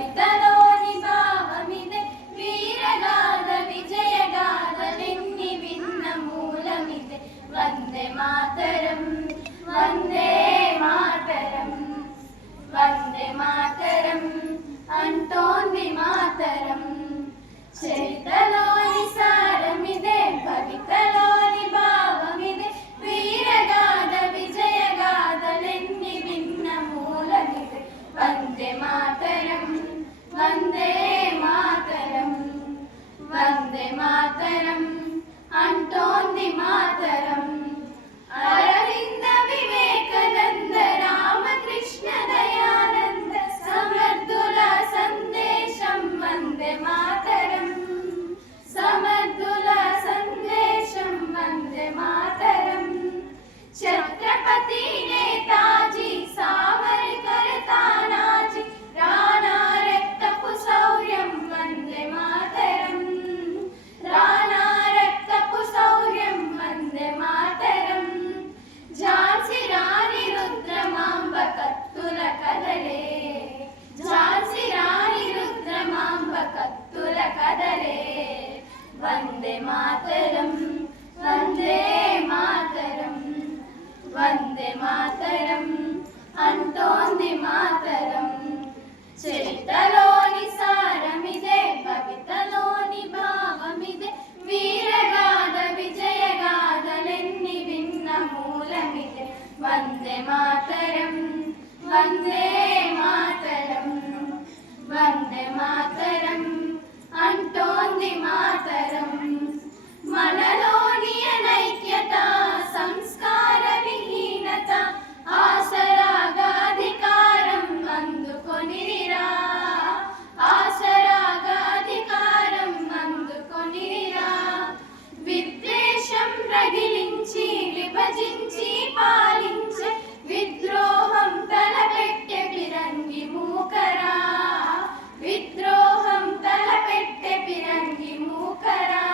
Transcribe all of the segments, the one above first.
కవితలోని భావమిదే వీరగాథ విజయగాథలెన్ని విన్న మూలమిదే వందే మాతరం వందే మాతరం వందే మాతరం అంటోంది మాతరం చరితలోని సారమిదే కవితలోని భావమిదే వీరగాథ విజయగాథలెన్ని విన్న మూలమిదే వందే మాతరం వందే మాతరం వందే మాతరం అంటోంది మాతరం అరవింద వివేకానంద రామకృష్ణ దయానంద సమర్థుల సందేశం వందే మాతరం సమర్థుల సందేశం వందే మాతరం ఛత్రపతి నేతాజీ సావర్కర్ తానాజీ రాణా రక్తపు శౌర్యం వందే మాతరం రాణా రక్తపు శౌర్యం వందే మాతరం ఝాన్సీ రాణి రుద్రమాంబ కత్తుల కదలే ఝాన్సీ రాణి రుద్రమాంబ కత్తుల కదలే వందే మాతరం వందే మాతరం వందే మాతరం అంటోంది మాతరం చరితలోని సారమిదే కవితలోని భావమిదే వీరగాథ విజయగాథలెన్ని విన్న మూలమిదే వందే మాతరం వందే మాతరం వందే మాతరం అంటోంది మాతరం మనలోని అనైక్యత సంస్కార విహీనత ఆసరాగా అధికారం అందుకొనిరా ఆసరాగా అధికారం అందుకొనిరా విద్వేషం రగిలించి విభజించి పాలించే విద్రోహం తలపెట్టె ఫిరంగి మూకరా విద్రోహం తలపెట్టె ఫిరంగి మూకరా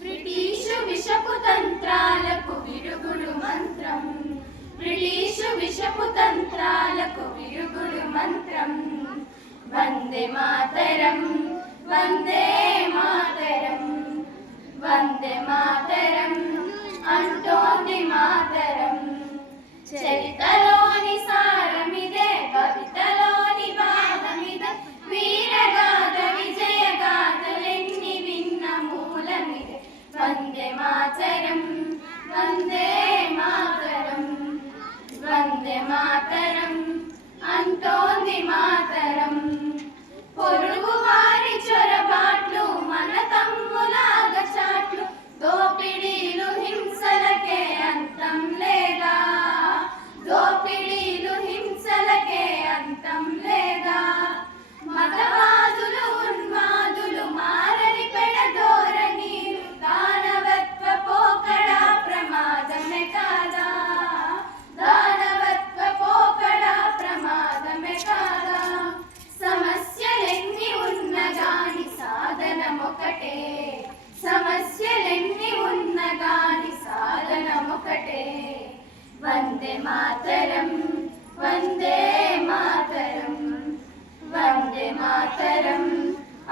బ్రిటిషు విషపు తంత్రాలకు విరుగుడు మంత్రం బ్రిటిషు విషపు తంత్రాలకు విరుగుడు మంత్రం వందే మాతరం వందే మాతరం వందే మాతరం అంటోంది మాతరం చరితలోని సారమిదే కవితలోని భావమిదే వీరగాథ విజయగాథలెన్ని విన్న మూలమిదే వందే మాతరం వందే మాతరం వందే మాతరం అంటోంది మాతరం పొరుగు వారి చొరబాట్లు మన తమ్ములాగ చాట్లు దోపిడీలు హింసలకే అంతం లేదా దోపిడీలు హింసలకే అంతం లేదా మతవాదులు ఉన్మాదులు మారని పెడధోరణీలు దానవత్వ పోకడా ప్రమాదమే కాదా దానవత్వ పోకడా ప్రమాదమే కాదా సమస్యలెన్ని ఉన్నగాని సాధనమొకటే సమస్యలెన్ని ఉన్నగాని సాధనమొకటే వందే మాతరం వందే మాతరం వందే మాతరం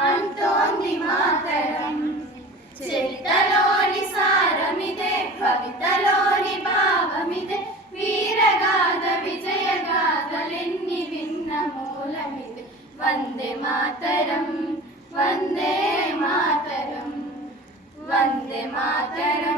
అంటోంది మాతరం చరితలోని సారమిదే కవితలోని భావమిదే వీరగాథ విజయగాథలెన్ని విన్న మూలమిదే వందే మాతరం వందే మాతరం వందే మాతరం